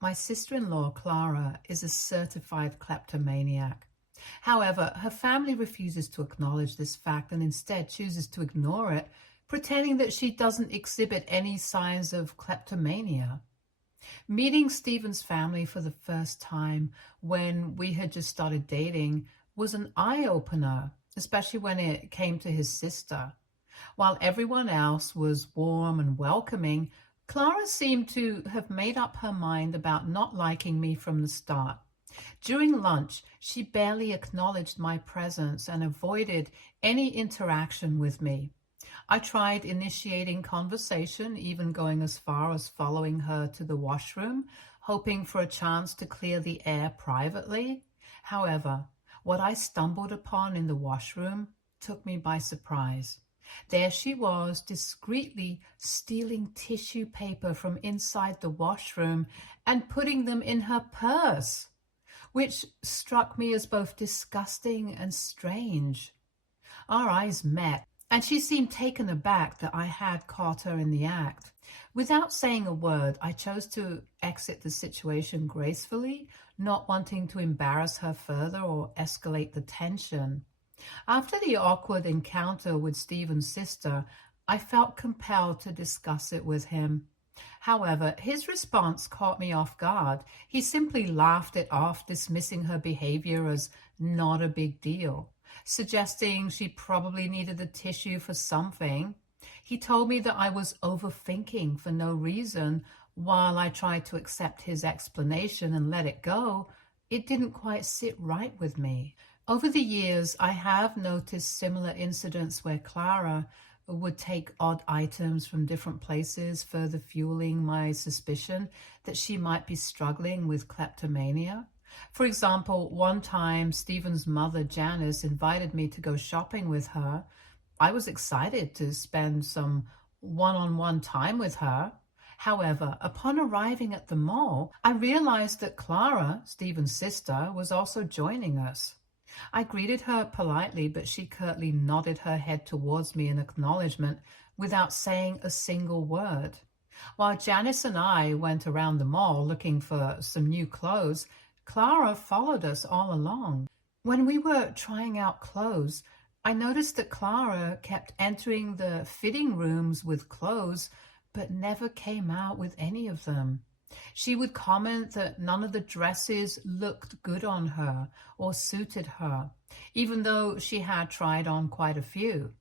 My sister-in-law, Clara, is a certified kleptomaniac. However, her family refuses to acknowledge this fact and instead chooses to ignore it, pretending that she doesn't exhibit any signs of kleptomania. Meeting Stephen's family for the first time when we had just started dating was an eye-opener, especially when it came to his sister. While everyone else was warm and welcoming, Clara seemed to have made up her mind about not liking me from the start. During lunch, she barely acknowledged my presence and avoided any interaction with me. I tried initiating conversation, even going as far as following her to the washroom, hoping for a chance to clear the air privately. However, what I stumbled upon in the washroom took me by surprise. There she was, discreetly stealing tissue paper from inside the washroom and putting them in her purse, which struck me as both disgusting and strange. Our eyes met, and she seemed taken aback that I had caught her in the act. Without saying a word, I chose to exit the situation gracefully, not wanting to embarrass her further or escalate the tension. After the awkward encounter with Stephen's sister, I felt compelled to discuss it with him. However, his response caught me off guard. He simply laughed it off, dismissing her behavior as not a big deal, suggesting she probably needed the tissue for something. He told me that I was overthinking for no reason. While I tried to accept his explanation and let it go, it didn't quite sit right with me. Over the years, I have noticed similar incidents where Clara would take odd items from different places, further fueling my suspicion that she might be struggling with kleptomania. For example, one time Stephen's mother, Janice, invited me to go shopping with her. I was excited to spend some one-on-one time with her. However, upon arriving at the mall, I realized that Clara, Stephen's sister, was also joining us. I greeted her politely, but she curtly nodded her head towards me in acknowledgement without saying a single word. While Janice and I went around the mall looking for some new clothes, Clara followed us all along. When we were trying out clothes, I noticed that Clara kept entering the fitting rooms with clothes, but never came out with any of them. She would comment that none of the dresses looked good on her or suited her, even though she had tried on quite a few.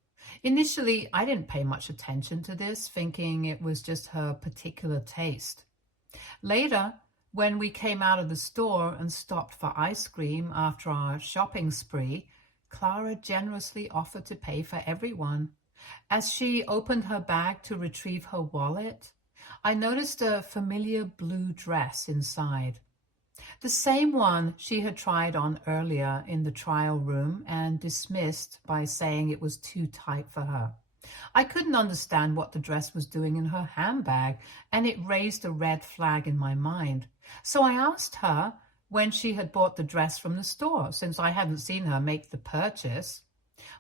Initially, I didn't pay much attention to this, thinking it was just her particular taste. Later, when we came out of the store and stopped for ice cream after our shopping spree, Clara generously offered to pay for everyone. As she opened her bag to retrieve her wallet, I noticed a familiar blue dress inside. The same one she had tried on earlier in the trial room and dismissed by saying it was too tight for her. I couldn't understand what the dress was doing in her handbag, and it raised a red flag in my mind. So I asked her when she had bought the dress from the store, since I hadn't seen her make the purchase.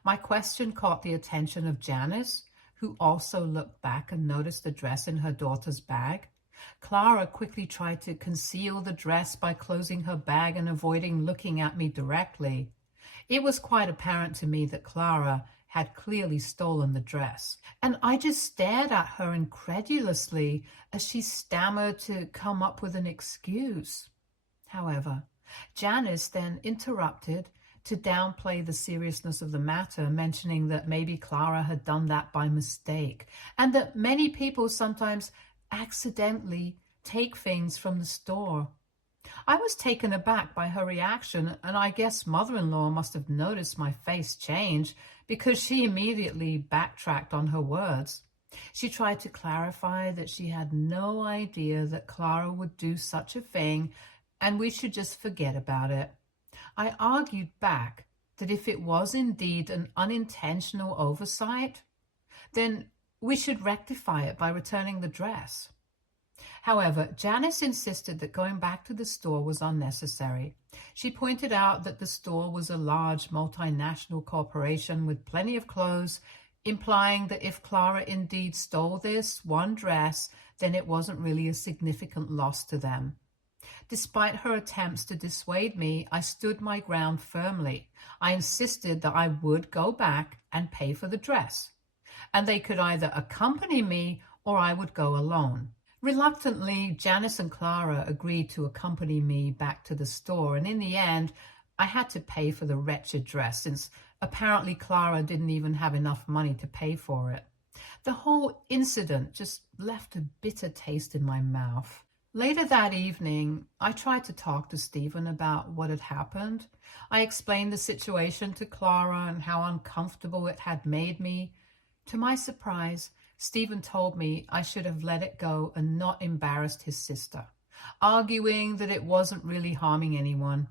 My question caught the attention of Janice, who also looked back and noticed the dress in her daughter's bag. Clara quickly tried to conceal the dress by closing her bag and avoiding looking at me directly. It was quite apparent to me that Clara had clearly stolen the dress, and I just stared at her incredulously as she stammered to come up with an excuse. However, Janice then interrupted to downplay the seriousness of the matter, mentioning that maybe Clara had done that by mistake, and that many people sometimes accidentally take things from the store. I was taken aback by her reaction, and I guess mother-in-law must have noticed my face change because she immediately backtracked on her words. She tried to clarify that she had no idea that Clara would do such a thing and we should just forget about it. I argued back that if it was indeed an unintentional oversight, then we should rectify it by returning the dress. However, Janice insisted that going back to the store was unnecessary. She pointed out that the store was a large multinational corporation with plenty of clothes, implying that if Clara indeed stole this one dress, then it wasn't really a significant loss to them. Despite her attempts to dissuade me, I stood my ground firmly. I insisted that I would go back and pay for the dress, and they could either accompany me or I would go alone. Reluctantly, Janice and Clara agreed to accompany me back to the store, and in the end, I had to pay for the wretched dress since apparently Clara didn't even have enough money to pay for it. The whole incident just left a bitter taste in my mouth. Later that evening, I tried to talk to Stephen about what had happened. I explained the situation to Clara and how uncomfortable it had made me. To my surprise, Stephen told me I should have let it go and not embarrassed his sister, arguing that it wasn't really harming anyone.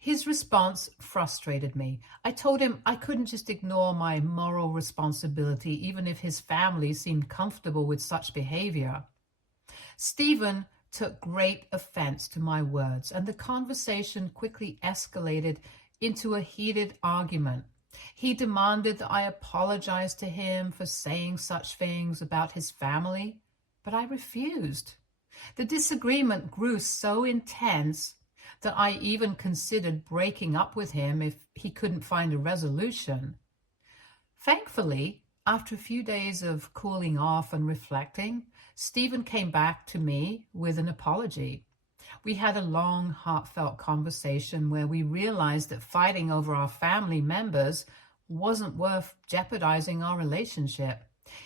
His response frustrated me. I told him I couldn't just ignore my moral responsibility even if his family seemed comfortable with such behavior. Stephen took great offense to my words, and the conversation quickly escalated into a heated argument. He demanded that I apologize to him for saying such things about his family, but I refused. The disagreement grew so intense that I even considered breaking up with him if he couldn't find a resolution. Thankfully, after a few days of cooling off and reflecting, Stephen came back to me with an apology. We had a long, heartfelt conversation where we realized that fighting over our family members wasn't worth jeopardizing our relationship.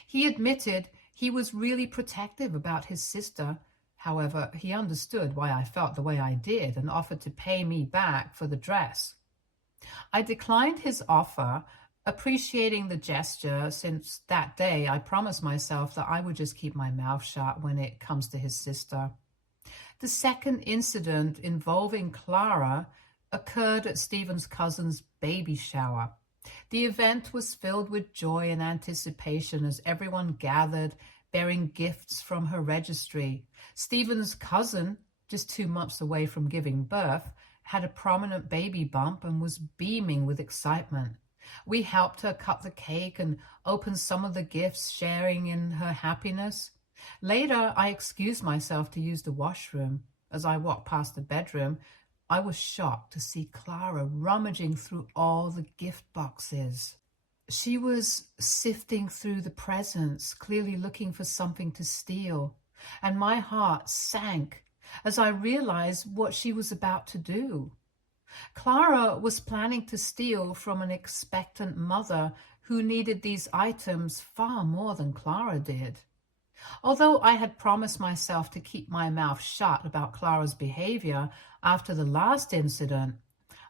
He admitted he was really protective about his sister. However, he understood why I felt the way I did and offered to pay me back for the dress. I declined his offer, appreciating the gesture, since that day I promised myself that I would just keep my mouth shut when it comes to his sister. The second incident involving Clara occurred at Stephen's cousin's baby shower. The event was filled with joy and anticipation as everyone gathered, bearing gifts from her registry. Stephen's cousin, just 2 months away from giving birth, had a prominent baby bump and was beaming with excitement. We helped her cut the cake and open some of the gifts, sharing in her happiness. Later, I excused myself to use the washroom. As I walked past the bedroom, I was shocked to see Clara rummaging through all the gift boxes. She was sifting through the presents, clearly looking for something to steal, and my heart sank as I realized what she was about to do. Clara was planning to steal from an expectant mother who needed these items far more than Clara did. Although I had promised myself to keep my mouth shut about Clara's behavior after the last incident,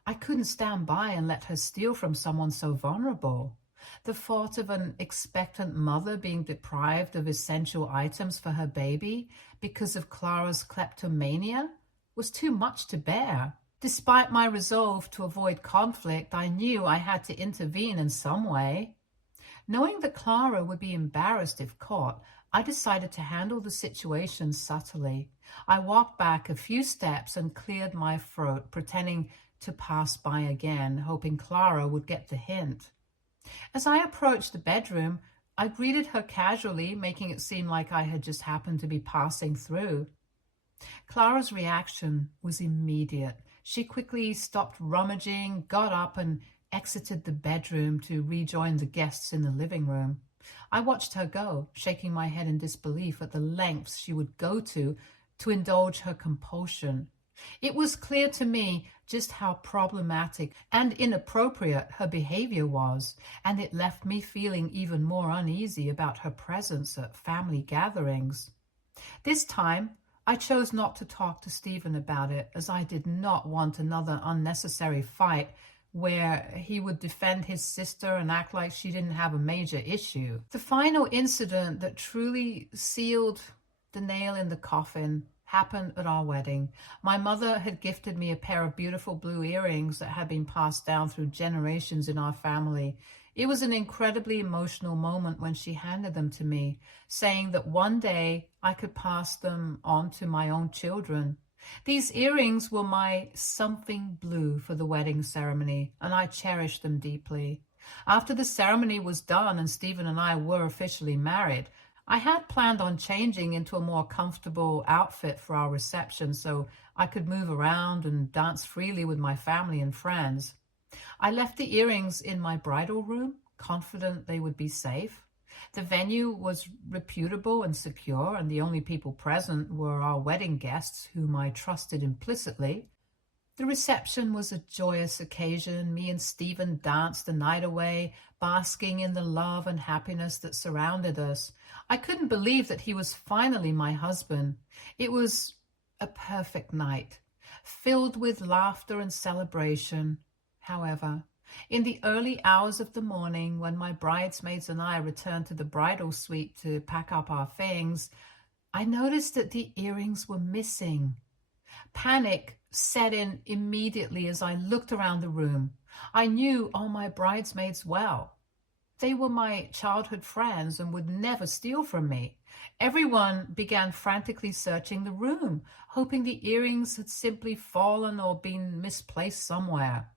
I couldn't stand by and let her steal from someone so vulnerable. The thought of an expectant mother being deprived of essential items for her baby because of Clara's kleptomania was too much to bear. Despite my resolve to avoid conflict, I knew I had to intervene in some way. Knowing that Clara would be embarrassed if caught, I decided to handle the situation subtly. I walked back a few steps and cleared my throat, pretending to pass by again, hoping Clara would get the hint. As I approached the bedroom, I greeted her casually, making it seem like I had just happened to be passing through. Clara's reaction was immediate. She quickly stopped rummaging, got up, and exited the bedroom to rejoin the guests in the living room. I watched her go, shaking my head in disbelief at the lengths she would go to indulge her compulsion. It was clear to me just how problematic and inappropriate her behavior was, and it left me feeling even more uneasy about her presence at family gatherings. This time, I chose not to talk to Stephen about it, as I did not want another unnecessary fight where he would defend his sister and act like she didn't have a major issue. The final incident that truly sealed the nail in the coffin happened at our wedding. My mother had gifted me a pair of beautiful blue earrings that had been passed down through generations in our family. It was an incredibly emotional moment when she handed them to me, saying that one day I could pass them on to my own children. These earrings were my something blue for the wedding ceremony, and I cherished them deeply. After the ceremony was done and Stephen and I were officially married, I had planned on changing into a more comfortable outfit for our reception so I could move around and dance freely with my family and friends. I left the earrings in my bridal room, confident they would be safe. The venue was reputable and secure, and the only people present were our wedding guests, whom I trusted implicitly. The reception was a joyous occasion. Me and Stephen danced the night away, basking in the love and happiness that surrounded us. I couldn't believe that he was finally my husband. It was a perfect night, filled with laughter and celebration. However, in the early hours of the morning, when my bridesmaids and I returned to the bridal suite to pack up our things, I noticed that the earrings were missing. Panic set in immediately as I looked around the room. I knew all my bridesmaids well. They were my childhood friends and would never steal from me. Everyone began frantically searching the room, hoping the earrings had simply fallen or been misplaced somewhere.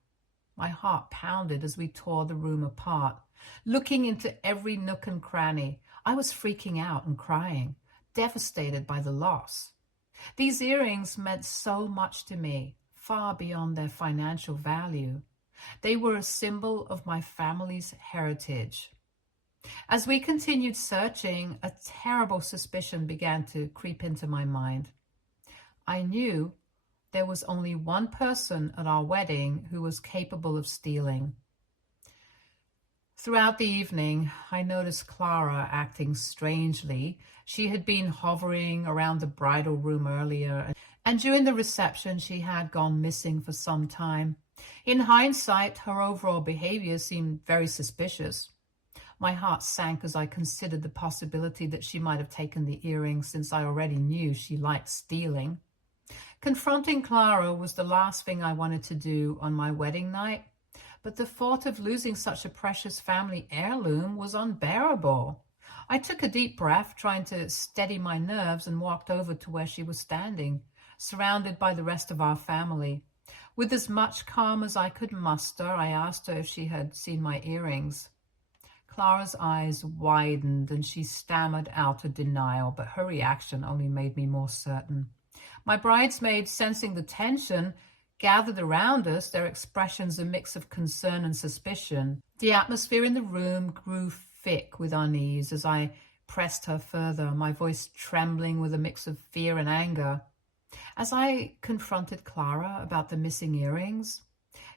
My heart pounded as we tore the room apart. Looking into every nook and cranny, I was freaking out and crying, devastated by the loss. These earrings meant so much to me, far beyond their financial value. They were a symbol of my family's heritage. As we continued searching, a terrible suspicion began to creep into my mind. I knew there was only one person at our wedding who was capable of stealing. Throughout the evening, I noticed Clara acting strangely. She had been hovering around the bridal room earlier, and during the reception, she had gone missing for some time. In hindsight, her overall behavior seemed very suspicious. My heart sank as I considered the possibility that she might have taken the earrings, since I already knew she liked stealing. Confronting Clara was the last thing I wanted to do on my wedding night, but the thought of losing such a precious family heirloom was unbearable. I took a deep breath, trying to steady my nerves, and walked over to where she was standing, surrounded by the rest of our family. With as much calm as I could muster, I asked her if she had seen my earrings. Clara's eyes widened and she stammered out a denial, but her reaction only made me more certain. My bridesmaids, sensing the tension, gathered around us, their expressions a mix of concern and suspicion. The atmosphere in the room grew thick with unease as I pressed her further, my voice trembling with a mix of fear and anger. As I confronted Clara about the missing earrings,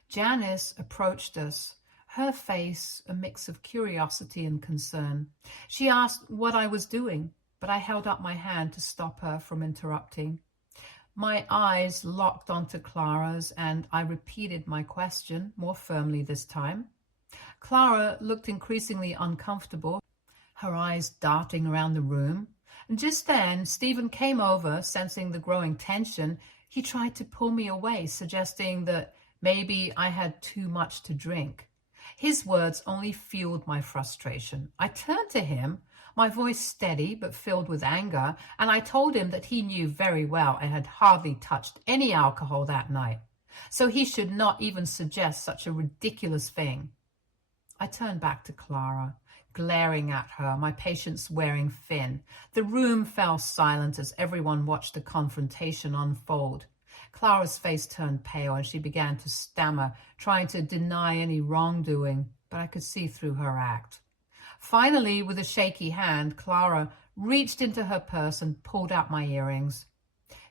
Janice approached us, her face a mix of curiosity and concern. She asked what I was doing, but I held up my hand to stop her from interrupting. My eyes locked onto Clara's, and I repeated my question, more firmly this time. Clara looked increasingly uncomfortable, her eyes darting around the room. And just then, Stephen came over, sensing the growing tension. He tried to pull me away, suggesting that maybe I had too much to drink. His words only fueled my frustration. I turned to him, my voice steady but filled with anger, and I told him that he knew very well I had hardly touched any alcohol that night, so he should not even suggest such a ridiculous thing. I turned back to Clara, glaring at her, my patience wearing thin. The room fell silent as everyone watched the confrontation unfold. Clara's face turned pale and she began to stammer, trying to deny any wrongdoing, but I could see through her act. Finally, with a shaky hand, Clara reached into her purse and pulled out my earrings.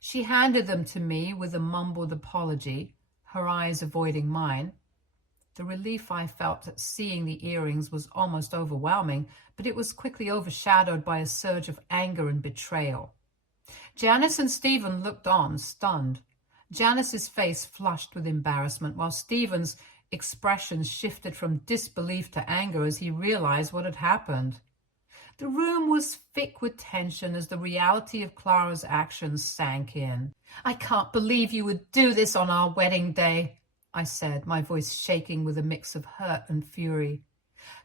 She handed them to me with a mumbled apology, her eyes avoiding mine. The relief I felt at seeing the earrings was almost overwhelming, but it was quickly overshadowed by a surge of anger and betrayal. Janice and Stephen looked on, stunned. Janice's face flushed with embarrassment, while Stephen's expression shifted from disbelief to anger as he realized what had happened. The room was thick with tension as the reality of Clara's actions sank in. "I can't believe you would do this on our wedding day," I said, my voice shaking with a mix of hurt and fury.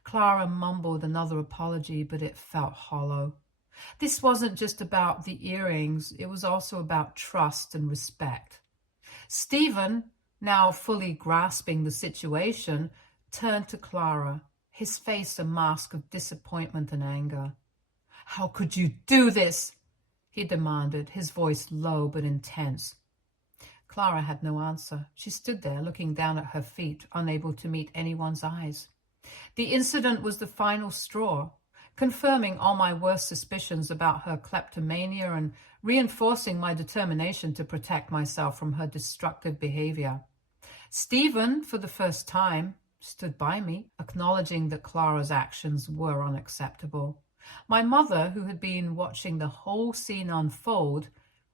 Clara mumbled another apology, but it felt hollow. This wasn't just about the earrings, it was also about trust and respect. Stephen, now fully grasping the situation, turned to Clara, his face a mask of disappointment and anger. "How could you do this?" he demanded, his voice low but intense. Clara had no answer. She stood there, looking down at her feet, unable to meet anyone's eyes. The incident was the final straw, confirming all my worst suspicions about her kleptomania and reinforcing my determination to protect myself from her destructive behavior. Stephen, for the first time, stood by me, acknowledging that Clara's actions were unacceptable. My mother, who had been watching the whole scene unfold,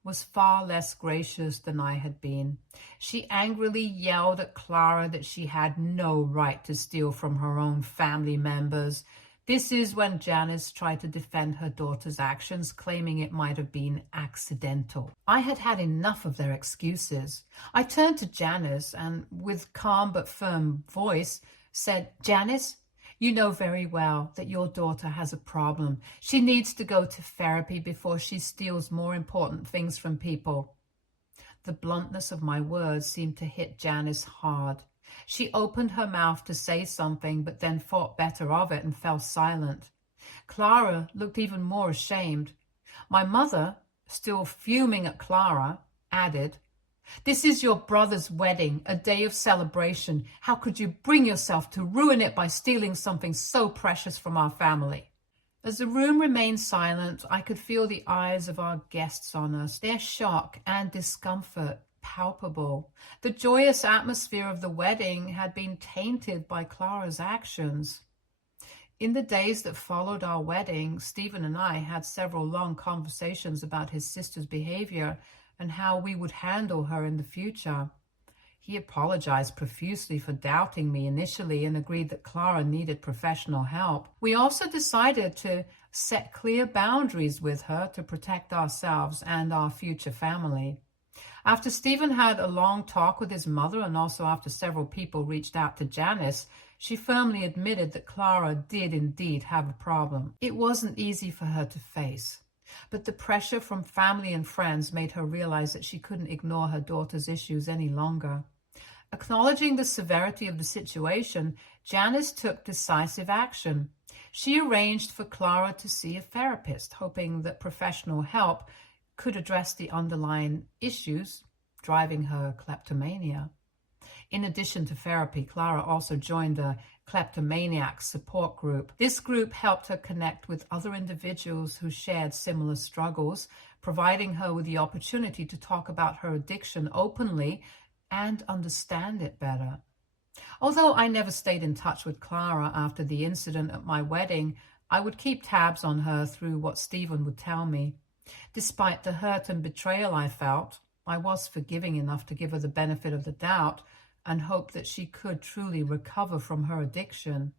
was far less gracious than I had been. She angrily yelled at Clara that she had no right to steal from her own family members. This is when Janice tried to defend her daughter's actions, claiming it might have been accidental. I had had enough of their excuses. I turned to Janice and, with calm but firm voice, said, "Janice, you know very well that your daughter has a problem. She needs to go to therapy before she steals more important things from people." The bluntness of my words seemed to hit Janice hard. She opened her mouth to say something, but then thought better of it and fell silent. Clara looked even more ashamed. My mother, still fuming at Clara, added, "This is your brother's wedding, a day of celebration. How could you bring yourself to ruin it by stealing something so precious from our family?" As the room remained silent, I could feel the eyes of our guests on us, their shock and discomfort palpable. The joyous atmosphere of the wedding had been tainted by Clara's actions. In the days that followed our wedding, Stephen and I had several long conversations about his sister's behavior and how we would handle her in the future. He apologized profusely for doubting me initially and agreed that Clara needed professional help. We also decided to set clear boundaries with her to protect ourselves and our future family. After Stephen had a long talk with his mother and also after several people reached out to Janice, she firmly admitted that Clara did indeed have a problem. It wasn't easy for her to face, but the pressure from family and friends made her realize that she couldn't ignore her daughter's issues any longer. Acknowledging the severity of the situation, Janice took decisive action. She arranged for Clara to see a therapist, hoping that professional help could address the underlying issues driving her kleptomania. In addition to therapy, Clara also joined a kleptomaniac support group. This group helped her connect with other individuals who shared similar struggles, providing her with the opportunity to talk about her addiction openly and understand it better. Although I never stayed in touch with Clara after the incident at my wedding, I would keep tabs on her through what Stephen would tell me. Despite the hurt and betrayal I felt, I was forgiving enough to give her the benefit of the doubt and hope that she could truly recover from her addiction.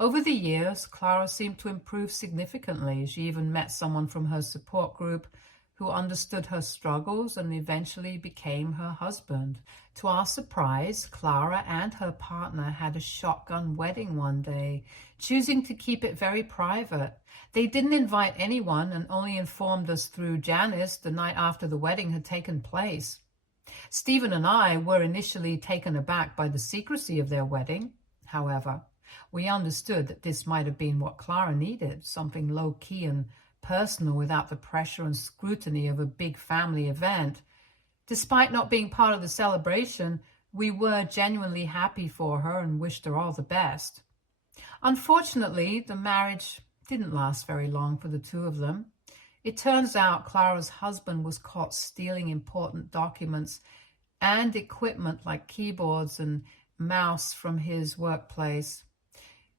Over the years, Clara seemed to improve significantly. She even met someone from her support group who understood her struggles and eventually became her husband. To our surprise, Clara and her partner had a shotgun wedding one day, choosing to keep it very private. They didn't invite anyone and only informed us through Janice the night after the wedding had taken place. Stephen and I were initially taken aback by the secrecy of their wedding. However, we understood that this might have been what Clara needed, something low-key and personal without the pressure and scrutiny of a big family event. Despite not being part of the celebration, we were genuinely happy for her and wished her all the best. Unfortunately, the marriage didn't last very long for the two of them. It turns out Clara's husband was caught stealing important documents and equipment like keyboards and mouse from his workplace.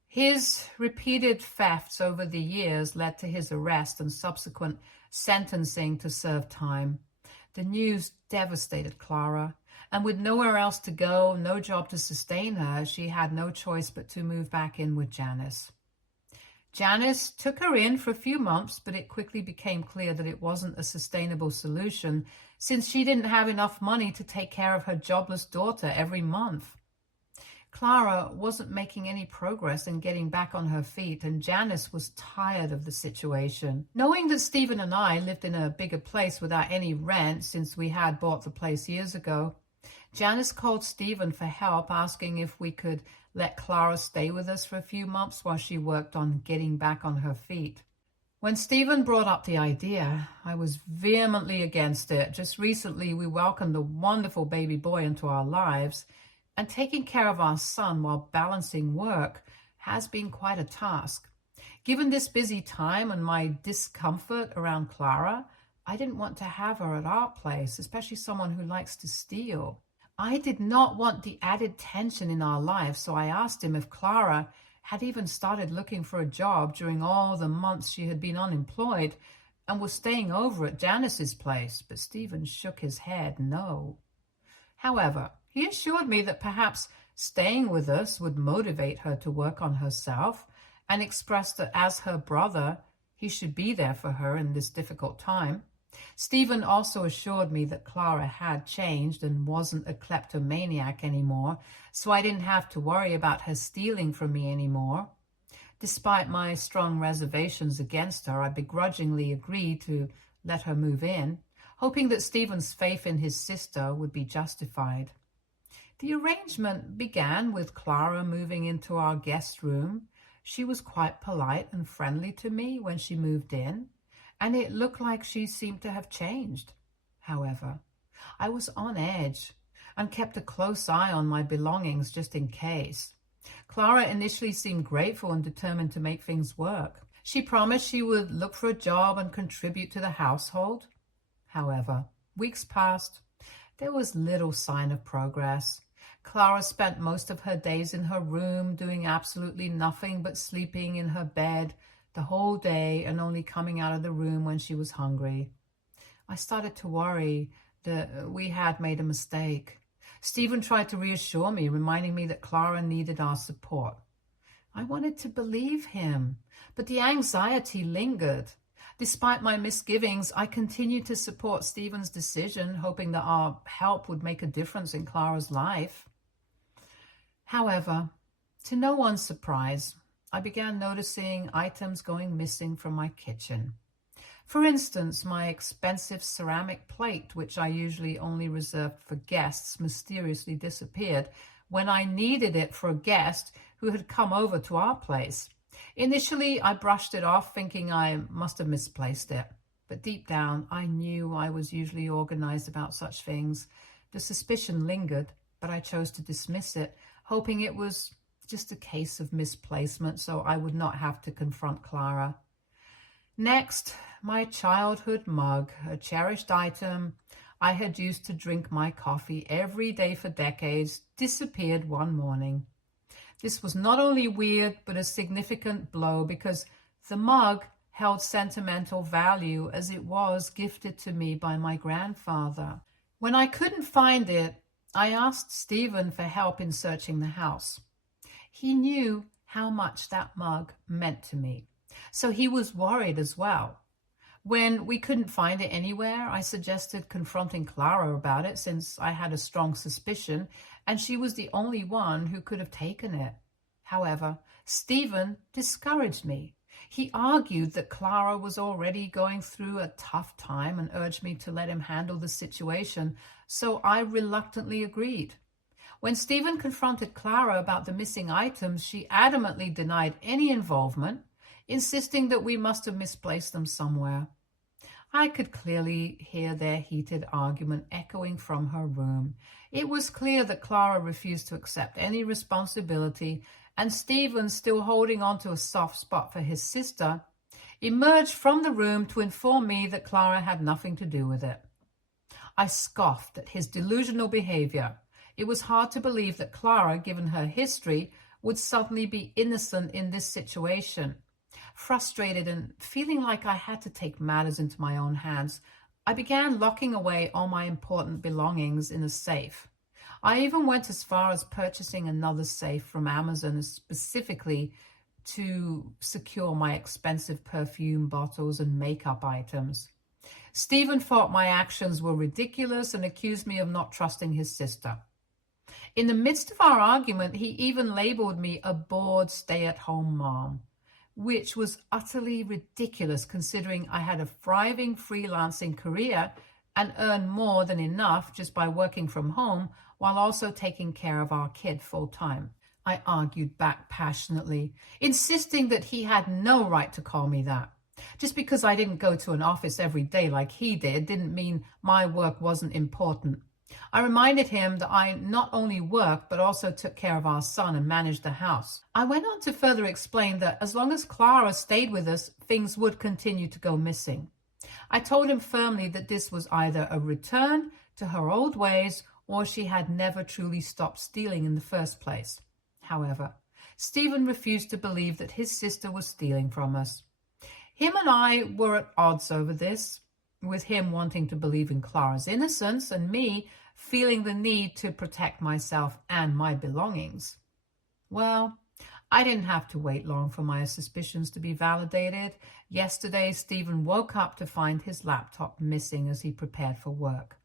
His repeated thefts over the years led to his arrest and subsequent sentencing to serve time. The news devastated Clara, and with nowhere else to go, no job to sustain her, she had no choice but to move back in with Janice. Janice took her in for a few months, but it quickly became clear that it wasn't a sustainable solution since she didn't have enough money to take care of her jobless daughter every month. Clara wasn't making any progress in getting back on her feet, and Janice was tired of the situation. Knowing that Stephen and I lived in a bigger place without any rent since we had bought the place years ago, Janice called Stephen for help, asking if we could let Clara stay with us for a few months while she worked on getting back on her feet. When Stephen brought up the idea, I was vehemently against it. Just recently, we welcomed a wonderful baby boy into our lives, and taking care of our son while balancing work has been quite a task. Given this busy time and my discomfort around Clara, I didn't want to have her at our place, especially someone who likes to steal. I did not want the added tension in our lives, so I asked him if Clara had even started looking for a job during all the months she had been unemployed and was staying over at Janice's place, but Stephen shook his head no. However, he assured me that perhaps staying with us would motivate her to work on herself, and expressed that as her brother, he should be there for her in this difficult time. Stephen also assured me that Clara had changed and wasn't a kleptomaniac anymore, so I didn't have to worry about her stealing from me anymore. Despite my strong reservations against her, I begrudgingly agreed to let her move in, hoping that Stephen's faith in his sister would be justified. The arrangement began with Clara moving into our guest room. She was quite polite and friendly to me when she moved in, and it looked like she seemed to have changed. However, I was on edge and kept a close eye on my belongings just in case. Clara initially seemed grateful and determined to make things work. She promised she would look for a job and contribute to the household. However, weeks passed. There was little sign of progress. Clara spent most of her days in her room, doing absolutely nothing but sleeping in her bed the whole day and only coming out of the room when she was hungry. I started to worry that we had made a mistake. Stephen tried to reassure me, reminding me that Clara needed our support. I wanted to believe him, but the anxiety lingered. Despite my misgivings, I continued to support Stephen's decision, hoping that our help would make a difference in Clara's life. However, to no one's surprise, I began noticing items going missing from my kitchen. For instance, my expensive ceramic plate, which I usually only reserved for guests, mysteriously disappeared when I needed it for a guest who had come over to our place. Initially, I brushed it off, thinking I must have misplaced it. But deep down, I knew I was usually organized about such things. The suspicion lingered, but I chose to dismiss it, hoping it was just a case of misplacement so I would not have to confront Clara. Next, my childhood mug, a cherished item I had used to drink my coffee every day for decades, disappeared one morning. This was not only weird, but a significant blow because the mug held sentimental value as it was gifted to me by my grandfather. When I couldn't find it, I asked Stephen for help in searching the house. He knew how much that mug meant to me, so he was worried as well. When we couldn't find it anywhere, I suggested confronting Clara about it since I had a strong suspicion and she was the only one who could have taken it. However, Stephen discouraged me. He argued that Clara was already going through a tough time and urged me to let him handle the situation, so I reluctantly agreed. When Stephen confronted Clara about the missing items, she adamantly denied any involvement, insisting that we must have misplaced them somewhere. I could clearly hear their heated argument echoing from her room. It was clear that Clara refused to accept any responsibility, and Stephen, still holding on to a soft spot for his sister, emerged from the room to inform me that Clara had nothing to do with it. I scoffed at his delusional behavior. It was hard to believe that Clara, given her history, would suddenly be innocent in this situation. Frustrated and feeling like I had to take matters into my own hands, I began locking away all my important belongings in a safe. I even went as far as purchasing another safe from Amazon specifically to secure my expensive perfume bottles and makeup items. Stephen thought my actions were ridiculous and accused me of not trusting his sister. In the midst of our argument, he even labeled me a bored stay-at-home mom, which was utterly ridiculous considering I had a thriving freelancing career and earned more than enough just by working from home while also taking care of our kid full-time. I argued back passionately, insisting that he had no right to call me that. Just because I didn't go to an office every day like he did didn't mean my work wasn't important. I reminded him that I not only worked but also took care of our son and managed the house. I went on to further explain that as long as Clara stayed with us, things would continue to go missing. I told him firmly that this was either a return to her old ways or she had never truly stopped stealing in the first place. However, Stephen refused to believe that his sister was stealing from us. Him and I were at odds over this, with him wanting to believe in Clara's innocence and me feeling the need to protect myself and my belongings. Well, I didn't have to wait long for my suspicions to be validated. Yesterday, Stephen woke up to find his laptop missing as he prepared for work.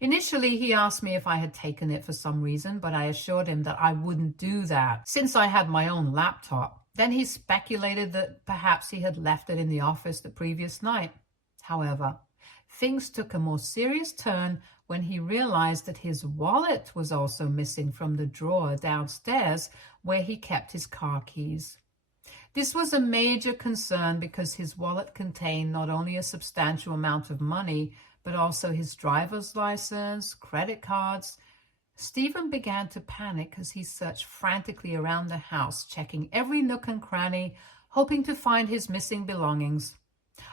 Initially, he asked me if I had taken it for some reason, but I assured him that I wouldn't do that since I had my own laptop. Then he speculated that perhaps he had left it in the office the previous night. However, things took a more serious turn when he realized that his wallet was also missing from the drawer downstairs where he kept his car keys. This was a major concern because his wallet contained not only a substantial amount of money, but also his driver's license, credit cards. Stephen began to panic as he searched frantically around the house, checking every nook and cranny, hoping to find his missing belongings.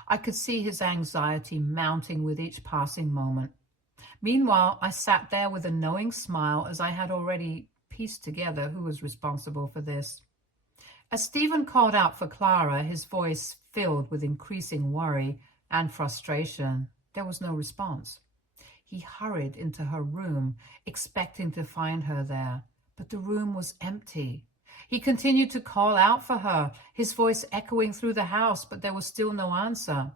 I could see his anxiety mounting with each passing moment. Meanwhile, I sat there with a knowing smile as I had already pieced together who was responsible for this. As Stephen called out for Clara, his voice filled with increasing worry and frustration, there was no response. He hurried into her room, expecting to find her there, but the room was empty. He continued to call out for her, his voice echoing through the house, but there was still no answer.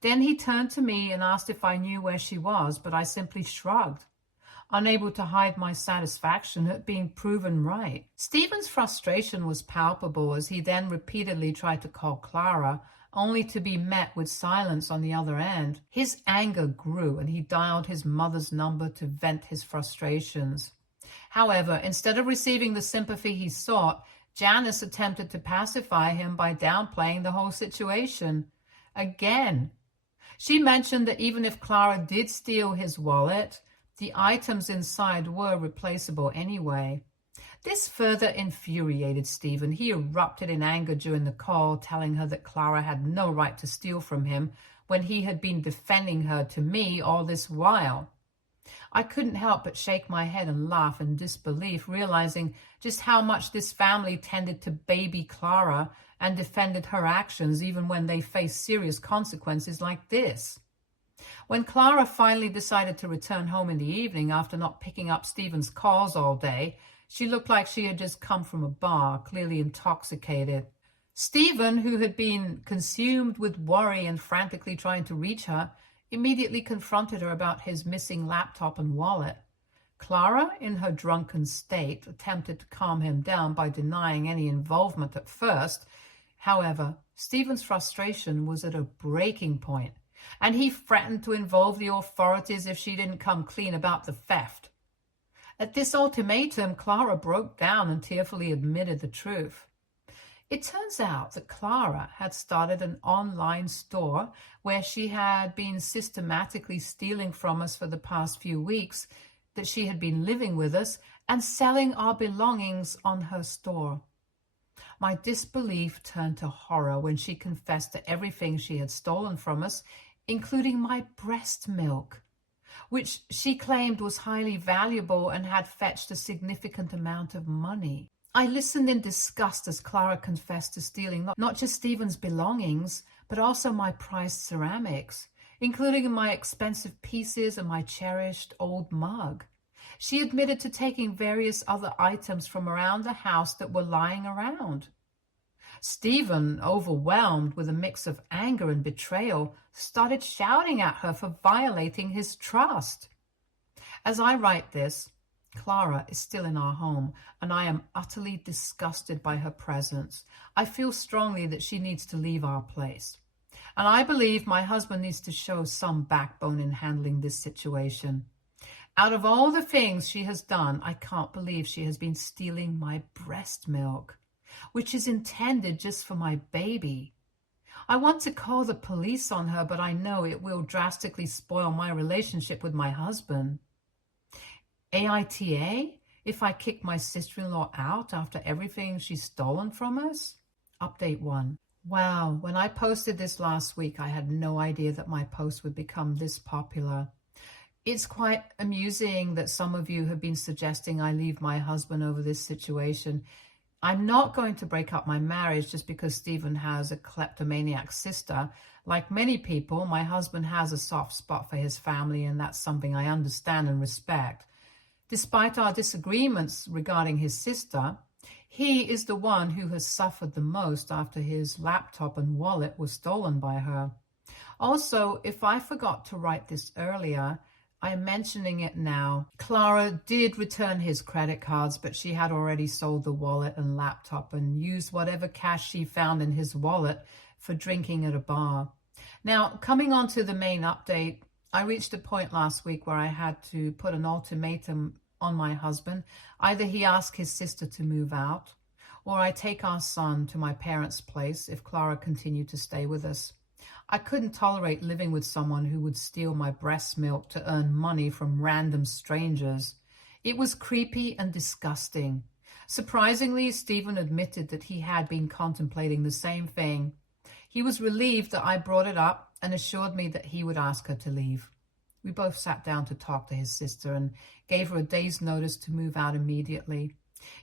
Then he turned to me and asked if I knew where she was, but I simply shrugged, unable to hide my satisfaction at being proven right. Stephen's frustration was palpable as he then repeatedly tried to call Clara, only to be met with silence on the other end. His anger grew and he dialed his mother's number to vent his frustrations. However, instead of receiving the sympathy he sought, Janice attempted to pacify him by downplaying the whole situation. Again, she mentioned that even if Clara did steal his wallet, the items inside were replaceable anyway. This further infuriated Stephen. He erupted in anger during the call, telling her that Clara had no right to steal from him when he had been defending her to me all this while. I couldn't help but shake my head and laugh in disbelief, realizing just how much this family tended to baby Clara and defended her actions even when they faced serious consequences like this. When Clara finally decided to return home in the evening after not picking up Stephen's calls all day, she looked like she had just come from a bar, clearly intoxicated. Stephen, who had been consumed with worry and frantically trying to reach her, immediately confronted her about his missing laptop and wallet. Clara, in her drunken state, attempted to calm him down by denying any involvement at first. However, Stephen's frustration was at a breaking point, and he threatened to involve the authorities if she didn't come clean about the theft. At this ultimatum, Clara broke down and tearfully admitted the truth. It turns out that Clara had started an online store where she had been systematically stealing from us for the past few weeks that she had been living with us and selling our belongings on her store. My disbelief turned to horror when she confessed to everything she had stolen from us, including my breast milk, which she claimed was highly valuable and had fetched a significant amount of money. I listened in disgust as Clara confessed to stealing not just Stephen's belongings, but also my prized ceramics, including my expensive pieces and my cherished old mug. She admitted to taking various other items from around the house that were lying around. Stephen, overwhelmed with a mix of anger and betrayal, started shouting at her for violating his trust. As I write this, Clara is still in our home, and I am utterly disgusted by her presence. I feel strongly that she needs to leave our place. And I believe my husband needs to show some backbone in handling this situation. Out of all the things she has done, I can't believe she has been stealing my breast milk, which is intended just for my baby. I want to call the police on her, but I know it will drastically spoil my relationship with my husband. AITA? If I kick my sister-in-law out after everything she's stolen from us? Update 1. Wow, when I posted this last week, I had no idea that my post would become this popular. It's quite amusing that some of you have been suggesting I leave my husband over this situation. I'm not going to break up my marriage just because Stephen has a kleptomaniac sister. Like many people, my husband has a soft spot for his family, and that's something I understand and respect. Despite our disagreements regarding his sister, he is the one who has suffered the most after his laptop and wallet were stolen by her. Also, if I forgot to write this earlier, I am mentioning it now. Clara did return his credit cards, but she had already sold the wallet and laptop and used whatever cash she found in his wallet for drinking at a bar. Now, coming on to the main update, I reached a point last week where I had to put an ultimatum on my husband. Either he asks his sister to move out, or I take our son to my parents' place if Clara continued to stay with us. I couldn't tolerate living with someone who would steal my breast milk to earn money from random strangers. It was creepy and disgusting. Surprisingly, Stephen admitted that he had been contemplating the same thing. He was relieved that I brought it up and assured me that he would ask her to leave. We both sat down to talk to his sister and gave her a day's notice to move out immediately.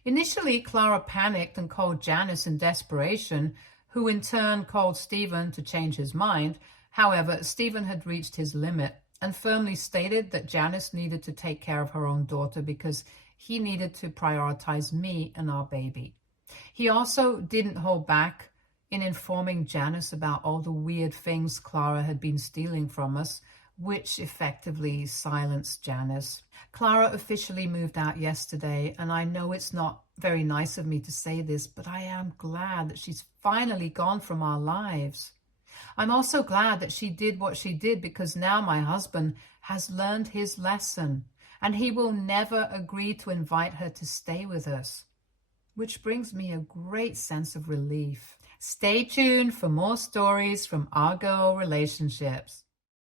Initially, Clara panicked and called Janice in desperation, who in turn called Stephen to change his mind. However, Stephen had reached his limit and firmly stated that Janice needed to take care of her own daughter because he needed to prioritize me and our baby. He also didn't hold back in informing Janice about all the weird things Clara had been stealing from us, which effectively silenced Janice. Clara officially moved out yesterday, and I know it's not very nice of me to say this, but I am glad that she's finally gone from our lives. I'm also glad that she did what she did because now my husband has learned his lesson, and he will never agree to invite her to stay with us, which brings me a great sense of relief. Stay tuned for more stories from our girl relationships.